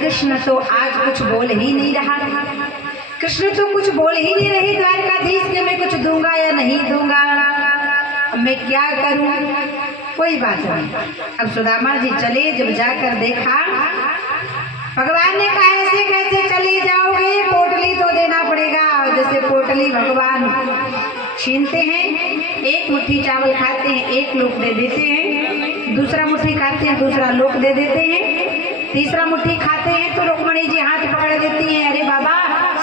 कृष्ण तो आज कुछ बोल ही नहीं रहा। कृष्ण तो कुछ बोल ही नहीं रहे द्वारकाधीश के मैं कुछ दूंगा या नहीं दूंगा, मैं क्या करूं। कोई बात नहीं। अब सुदामा जी चले, जब जाकर देखा भगवान ने कहा ऐसे कैसे चले जाओगे, पोटली तो देना पड़ेगा। जैसे पोटली भगवान छीनते हैं, एक मुट्ठी चावल खाते हैं, एक लोक दे देते हैं, दूसरा मुट्ठी खाते हैं, दूसरा लोक दे देते हैं, तीसरा मुट्ठी खाते हैं तो रुक्मणी जी हाथ पकड़ देती हैं, अरे बाबा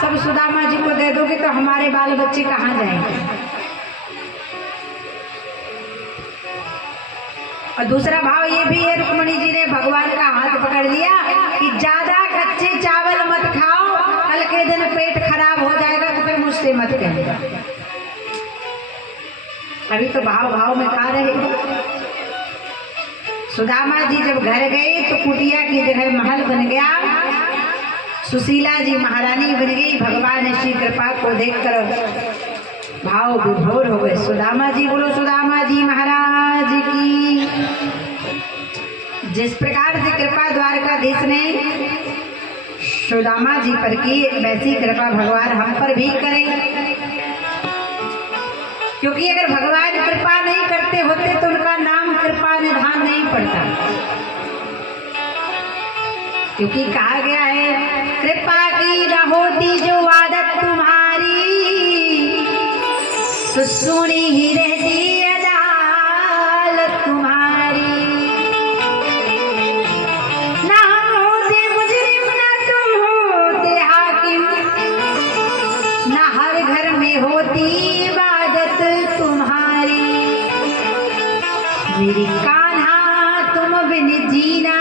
सब सुदामा जी को दे दोगे तो हमारे बाल बच्चे कहाँ जाएंगे। और दूसरा भाव ये भी है, रुक्मणी जी ने भगवान का हाथ पकड़ लिया कि ज्यादा कच्चे चावल मत खाओ, कल के दिन पेट खराब हो जाएगा तो फिर मुझसे मत कहना। अभी तो भाव भाव में खा रहे हो। सुदामा जी जब घर गए तो कुटिया की जगह महल बन गया, सुशीला जी महारानी बन गई। भगवान श्री कृपा को देखकर भाव विभोर हो गए। सुदामा जी बोलो सुदामा जी महाराज की। जिस प्रकार से कृपा द्वारकाधीश ने सुदामा जी पर की, वैसी कृपा भगवान हम पर भी करें। क्योंकि अगर भगवान कृपा नहीं करते होते तो उनका नाम कृपा निधान नहीं पड़ता। क्योंकि कहा गया है कृपा की न होती जो आदत तुम्हारी, तो सुनी ही रहती अदालत तुम्हारी। ना होते मुजरिम ना तुम होते हाकिम, ना हर घर में होती इबादत तुम्हारी। मेरी कान्हा तुम बिन जीना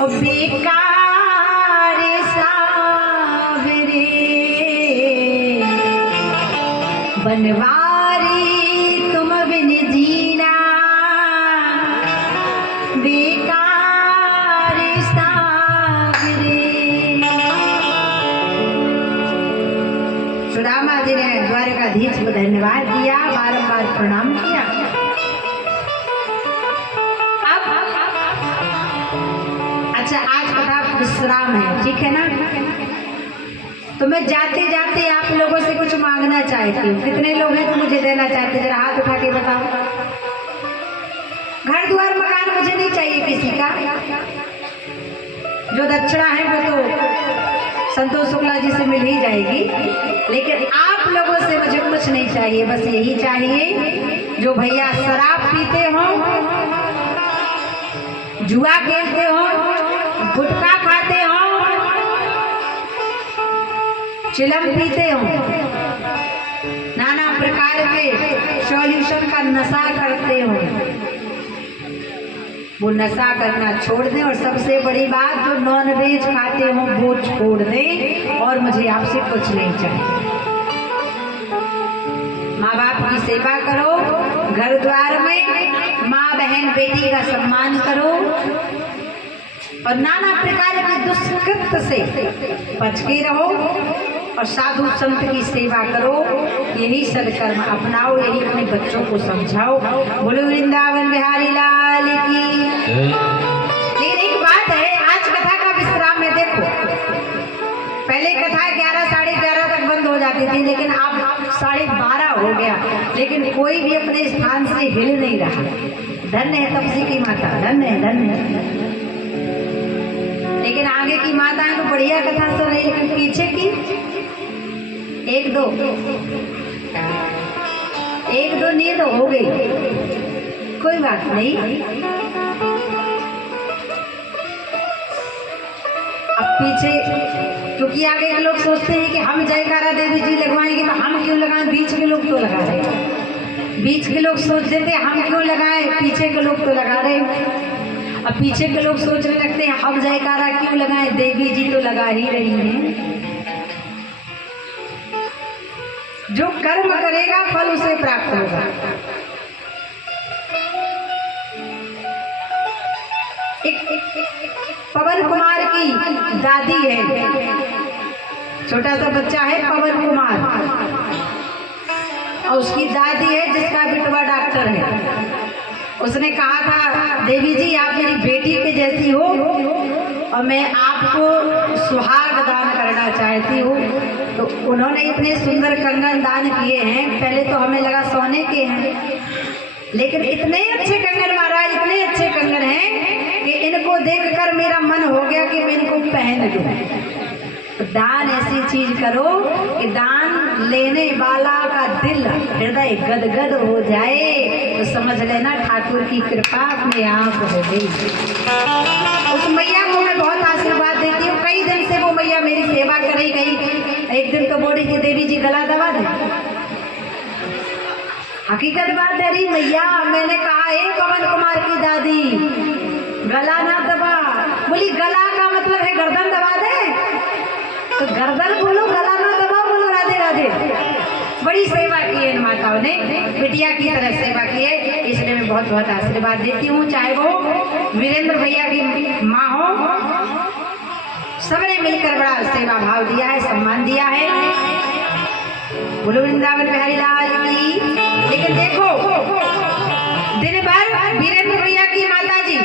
और बेकार सावरे, बनवारी तुम बिन जीना बेकार सावरे। सुदामा जी ने द्वारकाधीश को धन्यवाद दिया, बारंबार प्रणाम किया। अब अच्छा आज कथा विश्राम है, ठीक है ना। तो मैं जाते जाते आप लोगों से कुछ मांगना चाहती हूँ। कितने लोग हैं तो मुझे देना चाहते, जरा हाथ उठा के बताओ। घर द्वार मकान मुझे नहीं चाहिए किसी का, जो दक्षिणा है वो तो संतोष शुक्ला जी से मिल ही जाएगी, लेकिन आप लोगों से मुझे कुछ नहीं चाहिए। बस यही चाहिए, जो भैया शराब पीते हो, जुआ खेलते हो, गुटखा खाते हो, चिलम पीते हो, नाना प्रकार के सॉल्यूशन का नशा करते हो, वो नशा करना छोड़ दें। और सबसे बड़ी बात, जो नॉन वेज खाते हो वो छोड़ दें। और मुझे आपसे कुछ नहीं चाहिए। माँ बाप की सेवा करो, घर द्वार में माँ बहन बेटी का सम्मान करो, और नाना प्रकार के दुष्कृत्य से बच के रहो, और साधु संत की सेवा करो। यही सदकर्म अपनाओ, यही अपने बच्चों को समझाओ। बोलो वृंदावन बिहारी लाल की। लेकिन एक बात है, आज कथा का विश्राम में देखो, पहले कथा 11 साढ़े 11 तक बंद हो जाती थी, लेकिन अब 12:30 हो गया, लेकिन कोई भी अपने स्थान से हिल नहीं रहा। धन्य है तपसी की माता, धन्य है, धन्य है। लेकिन आगे की माताएं तो बढ़िया कथा सुन रही, लेकिन पीछे की एक दो नींद हो गई, कोई बात नहीं। अब पीछे, क्योंकि आगे के लोग सोचते हैं कि हम जयकारा देवी जी लगवाएंगे तो हम क्यों लगाएं, बीच के लोग तो लगा रहे हैं। बीच के लोग सोच देते हैं हम क्यों लगाएं, पीछे के लोग तो लगा रहे हैं। अब पीछे के लोग सोचने लगते हैं हम जयकारा क्यों लगाएं, देवी जी तो लगा ही रही हैं। जो कर्म करेगा फल उसे प्राप्त होगा। पवन कुमार की दादी है, छोटा सा बच्चा है पवन कुमार, और उसकी दादी है जिसका बिटवा डॉक्टर है। उसने कहा था देवी जी आप मेरी बेटी के जैसी हो और मैं आपको सुहाग दान करना चाहती हूँ। तो उन्होंने इतने सुंदर कंगन दान किए हैं, पहले तो हमें लगा सोने के हैं, लेकिन इतने अच्छे कंगन महाराज, इतने अच्छे कंगन हैं कि इनको देखकर मेरा मन हो गया कि मैं इनको पहन लूं। तो दान ऐसी चीज करो कि दान लेने वाला का दिल हृदय गदगद हो जाए, तो समझ लेना ठाकुर की कृपा अपने आप हो गई। उस मैया को मैं बहुत आशीर्वाद देती हूँ। कई दिन से वो मैया मेरी सेवा करे गई। एक दिन तो बोली थी देवी जी गला दबा दे। हकीकत बात है रही मैया, मैंने कहा है पवन कुमार की दादी गला ना दबा। बोली गला का मतलब है गर्दन दबा दे, तो गर्दन बोलो गला ना दबा बोलो। राधे राधे। बड़ी सेवा की है इन माताओं ने, बिटिया की तरह सेवा की है, इसलिए मैं बहुत बहुत आशीर्वाद देती हूँ। चाहे वो वीरेंद्र भैया की माँ हो, सबने मिलकर बड़ा सेवा भाव दिया है, सम्मान दिया है। बोलो वृंदावन बिहारी लाल की। लेकिन देखो दिन भर वीरेंद्र भैया की माता जी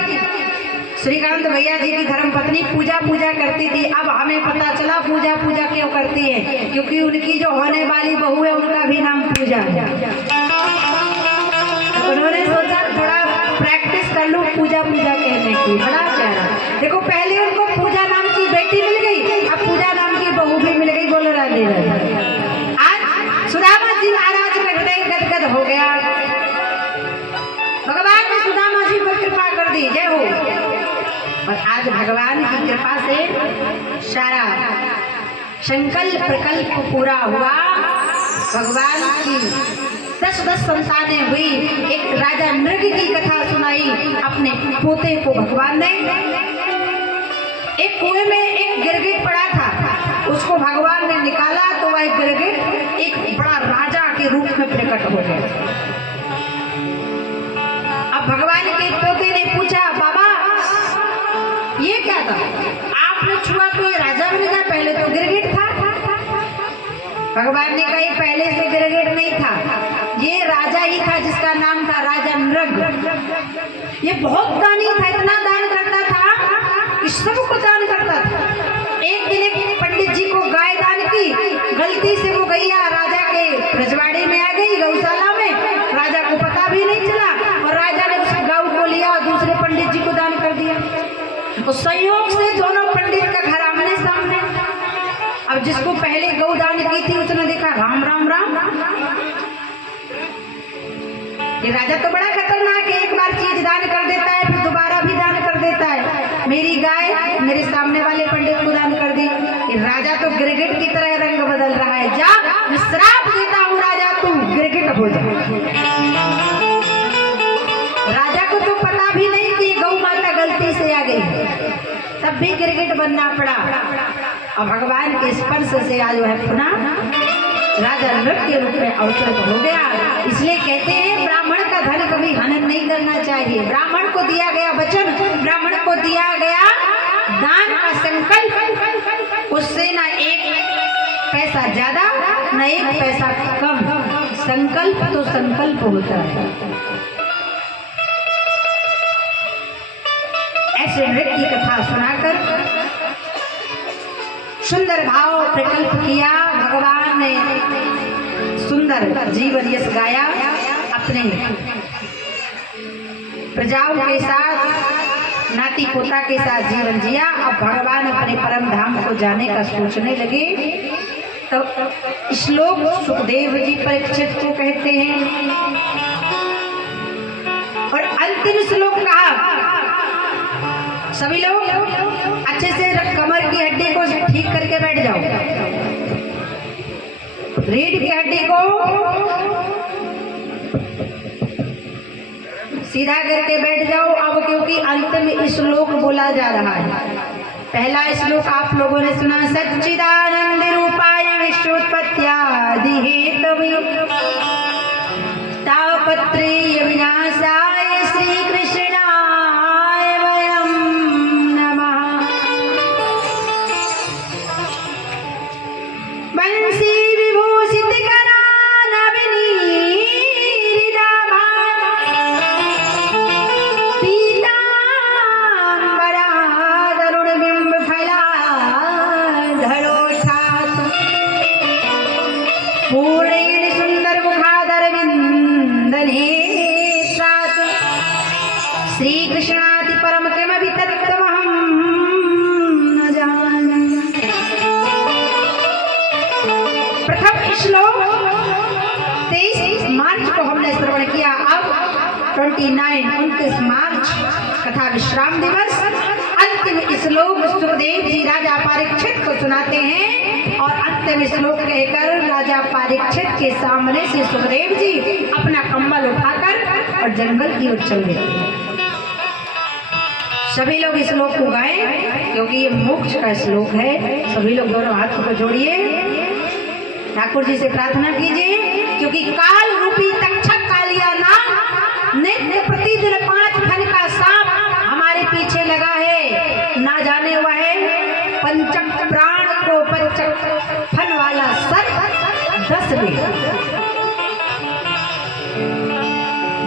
श्रीकांत भैया जी की धर्मपत्नी पूजा करती थी। अब हमें पता चला पूजा क्यों करती है, क्योंकि उनकी जो होने वाली बहू है उनका भी नाम पूजा है। तो उन्होंने सोचा थोड़ा प्रैक्टिस कर लूं पूजा कहने की। बड़ा प्यारा। देखो पहले उनको पूजा नाम की बेटी मिल गई, अब पूजा नाम की बहू भी मिल गई। बोलो राधे राधे। आज सुदामा जी महाराज का हृदय गदगद हो गया। भगवान ने सुदामा जी पर कृपा कर दी, जय हो। और आज भगवान की कृपा से सारा संकल्प प्रकल्प पूरा हुआ। भगवान की 10 संतानें हुई। एक राजा नृग की कथा सुनाई अपने पोते को भगवान ने। एक कुएं में एक गिरगिट पड़ा था, उसको भगवान ने निकाला तो वह गिरगिट एक बड़ा राजा के रूप में प्रकट हो गया। अब भगवान के पोते ने पूछा बाबा ये क्या था, आपने छुआ तो ये राजा बन गया, पहले तो गिरगिट था। भगवान ने कहा पहले से गिरगिट नहीं था, ये राजा ही था जिसका नाम था राजा नृग। ये बहुत दानी था, इतना दान करता था कि सबको दान करता था। एक दिन एक पंडित जी को गाय दान की, गलती से वो गैया राजा के रजवाड़े में आ गई, गौशाला में। राजा को पता भी नहीं चला और राजा ने उस गौ को लिया और दूसरे पंडित जी को दान कर दिया। तो संयोग से दोनों पंडित का घर आमने सामने। अब जिसको पहले गौ दान की थी उसने देखा राम राम राम, ये राजा तो बड़ा खतरनाक है, एक बार चीज दान कर देता है फिर दोबारा भी दान कर देता है। मेरी गाय मेरे सामने वाले पंडित को दान कर दी। ये राजा तो गिरगिट की तरह रंग बदल रहा है। जा मैं श्राप देता हूँ राजा, तू गिरगिट हो जा। राजा को तो पता भी नहीं कि गौ माता गलती से आ गई, तब भी गिरगिट बनना पड़ा। और भगवान के स्पर्श से आज है पुनः राजा नृग के रूप में अवतरित हो गया। इसलिए कहते हैं ब्राह्मण का धन कभी हनन नहीं करना चाहिए। ब्राह्मण को दिया गया वचन, ब्राह्मण को दिया गया दान का संकल्प, उससे ना एक पैसा ज्यादा न एक पैसा कम। संकल्प तो संकल्प होता है। ऐसे नृत्य की कथा सुनाकर सुंदर भाव प्रकल्प किया। भगवान ने सुंदर जीवन यश गाया, अपने प्रजाओं के साथ, नाती पोता के साथ जीवन जिया। अब भगवान अपने परम धाम को जाने का सोचने लगे। तो श्लोक सुखदेव जी परीक्षित को कहते हैं और अंतिम श्लोक कहा, सभी लोग अच्छे से कमर की हड्डी को ठीक करके बैठ जाओ, रीढ़ की हड्डी को सीधा करके बैठ जाओ। अब क्योंकि अंतिम श्लोक बोला जा रहा है। पहला श्लोक आप लोगों ने सुना, सच्चिदानंद रूपाय विश्वोत्पत्त्यादि हेतवे तापत्रय विनाशाय श्री कृष्णाय वयं नमः। बंसी विभूषित कराल पूर्णेन सुंदर मुखादर विंदने सात श्री कृष्णाति परम किमपि तत्त्वमहं न जाने। प्रथम श्लोक 23 मार्च को हमने श्रवण किया। अब 29 मार्च कथा विश्राम दिवस, अंतिम श्लोक सुखदेव जी राजा परीक्षित को सुनाते हैं और अंतिम श्लोक कहकर राजा परीक्षित के सामने से सुखदेव जी अपना कंबल उठाकर और जंगल की ओर चल गए। सभी लोग इस श्लोक को गाएं क्योंकि ये मोक्ष का श्लोक है। सभी लोग दोनों हाथों को जोड़िए, ठाकुर जी से प्रार्थना कीजिए क्योंकि काल रूपी तक्षक कालिया नाग नित्य प्रतिदिन 5 फन का सांप हमारे पीछे लगा है। ना जाने वह पंचक प्राण को पंचक फन वाला सर्प 10 दे।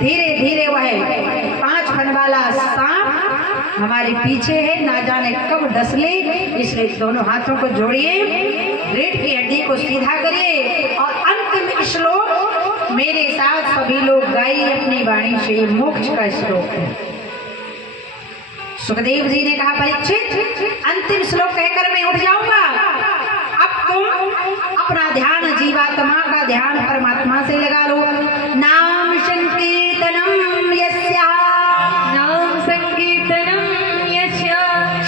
धीरे धीरे वह 5 फन वाला सांप हमारे पीछे है, ना जाने कब डस ले। इसलिए दोनों हाथों को जोड़िए, रीढ़ की हड्डी को सीधा करिए और अंतिम श्लोक मेरे साथ सभी लोग गाइए अपनी वाणी से। मोक्ष का श्लोक है। सुखदेव जी ने कहा, परीक्षित अंतिम श्लोक कहकर मैं उठ जाऊंगा। अब तुम अपना ध्यान जीवात्मा का ध्यान परमात्मा से लगा लो। नाम संकीर्तनम यस्या, नाम संकीर्तनम यस्या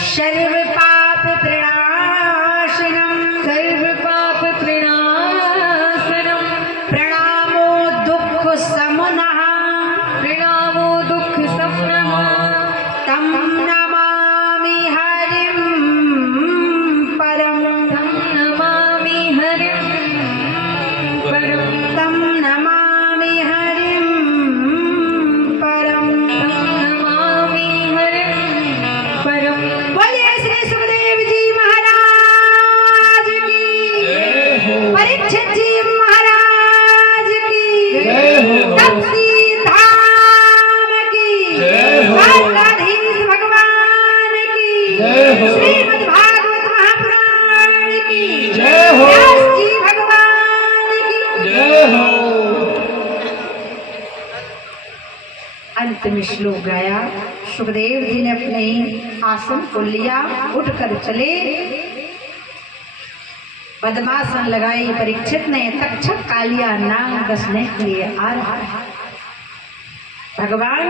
सर्व पाप प्रणाशनम, सर्व पाप प्रणाशनम, प्रणामो दुख समनः, प्रणामो दुख समनः, तम नमामि हरिं परम, तम नमामि हरिं परम, तम नमामि हरिं परम, तम नमामि हरिं परम। बोलिए श्री सुखदेव जी महाराज की, परीक्षित जी महाराज की, तपसी धाम की, द्वारकाधीश भगवान की, श्रीमद् भागवत महापुराण की, व्यास जी भगवान की। अंतिम श्लोक गाया। सुखदेव जी ने अपने आसन को लिया, उठकर चले, पद्मासन लगाई। परीक्षित ने तक्षक कालिया नाग डसने के लिए आ रहा है। भगवान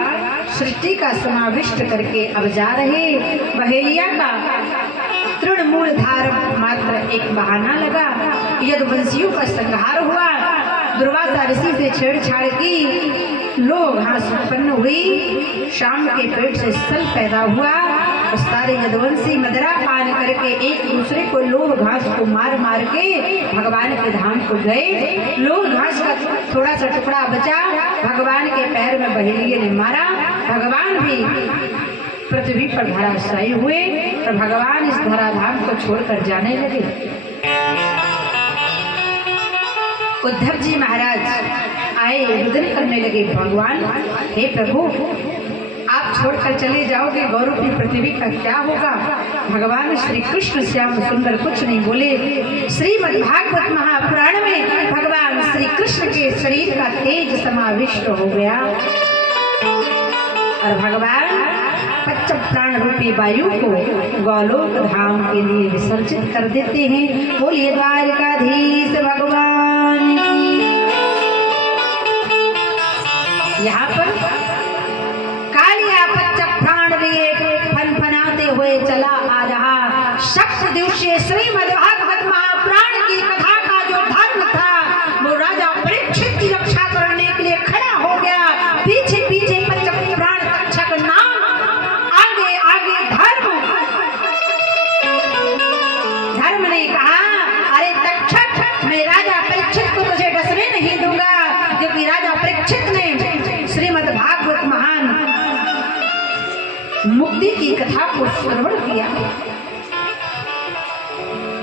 सृष्टि का समाविष्ट करके अब जा रहे। बहेलिया का तृणमूल धारण मात्र एक बहाना लगा। यदुवंशियों का संहार हुआ, दुर्वासा ऋषि से छेड़छाड़ की, लोग घास उत्पन्न हुई, शाम के पेट से सल पैदा हुआ। सारे यदुवंशी मदरा पान करके एक दूसरे को लोग घास को मार मार के भगवान के धाम को गए। लोग घास का थोड़ा सा टुकड़ा बचा, भगवान के पैर में बहेलिये ने मारा। भगवान भी पृथ्वी पर धराशायी हुए तो भगवान इस धराधाम को छोड़कर जाने लगे। उद्धव जी महाराज आए, रुदन करने लगे, भगवान हे प्रभु, आप छोड़कर चले जाओगे गौरव की पृथ्वी का क्या होगा। भगवान श्री कृष्ण श्याम सुंदर कुछ नहीं बोले। श्रीमद् भागवत महापुराण में भगवान श्री कृष्ण के शरीर का तेज समाविष्ट हो गया और भगवान पंच प्राण रूपी वायु को गोलोक धाम के लिए विसर्जित कर देते हैं। बोलिए द्वारकाधीश भगवान की। यहाँ पर कालिया पंच प्राण लिए फनफनाते हुए चला आ रहा सप्त दिवसीय श्रीमद् भागवत महापुराण की कथा का जो धर्म था वो राजा परीक्षित की रक्षा करने के लिए खड़ा हो गया। पीछे पीछे पंच प्राण तक्षक नाम, आगे आगे धर्म ने कहा अरे तक्षक मैं राजा परीक्षित को तुझे डसने नहीं दूंगा, क्योंकि राजा परीक्षित ने श्रीमद् भागवत महान मुक्ति की कथा को श्रवण किया।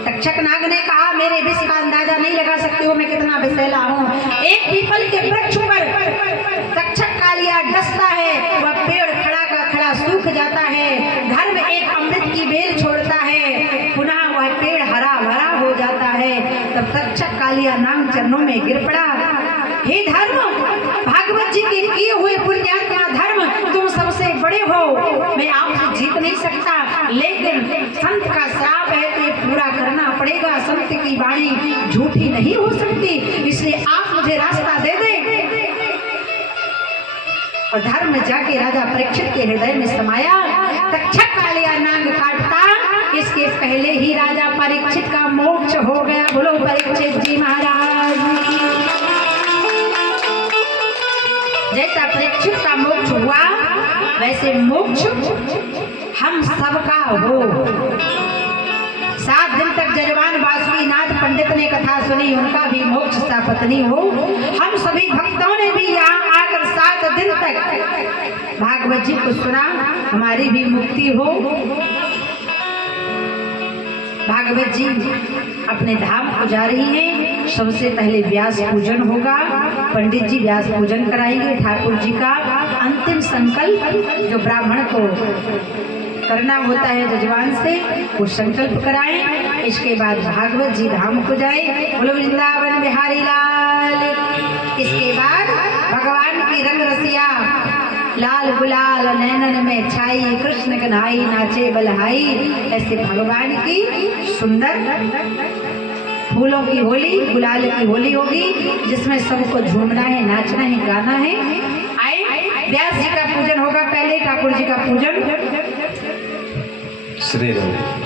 तक्षक नाग ने कहा मेरे विष का अंदाजा नहीं लगा सकते हो मैं कितना विषैला हूँ। एक पीपल के वृक्ष पर तक्षक कालिया डसता है, वह पेड़ खड़ा का खड़ा सूख जाता है। धर्म एक अमृत की बेल छोड़ता है, पुनः वह पेड़ हरा भरा हो जाता है। तब तक्षक कालिया नाग चरणों में गिर पड़ा। हे धर्म, भागवत जी के किए हुए पुण्यात्मा धर्म, तुम सबसे बड़े हो, मैं आपसे जीत नहीं सकता, लेकिन संत का श्राप है तो ये पूरा करना पड़ेगा। संत की वाणी झूठी नहीं हो सकती, इसलिए आप मुझे रास्ता दे दें। और धर्म जाके राजा परीक्षित के हृदय में समाया। तक्षक कालिया नाग काटता, इसके पहले ही राजा परीक्षित का मोक्ष हो गया। बोलो परीक्षित जी महाराज की। जैसा परीक्षित का मोक्ष हुआ वैसे मोक्ष हम सबका हो। 7 दिन तक जजमान बासुकीनाथ पंडित ने कथा सुनी, उनका भी मोक्ष सा पत्नी हो। हम सभी भक्तों ने भी यहाँ आकर 7 दिन तक भागवत जी को सुना, हमारी भी मुक्ति हो। भागवत जी अपने धाम को जा रही हैं। सबसे पहले व्यास पूजन होगा, पंडित जी व्यास पूजन कराएंगे। ठाकुर जी का अंतिम संकल्प जो ब्राह्मण को करना होता है जजमान से, वो संकल्प कराएं। इसके बाद भागवत जी धाम को जाए। बोलो वृंदावन बिहारी लाल। इसके बाद भगवान की रंग रसिया लाल गुलाल नैनन में छाई, कृष्ण कन्हाई नाचे बलहाई। ऐसे भगवान की सुंदर फूलों की होली, गुलाल की होली होगी, जिसमें सबको झूमना है, नाचना है, गाना है। आए व्यास जी का पूजन होगा, पहले ठाकुर जी का पूजन। श्री राम।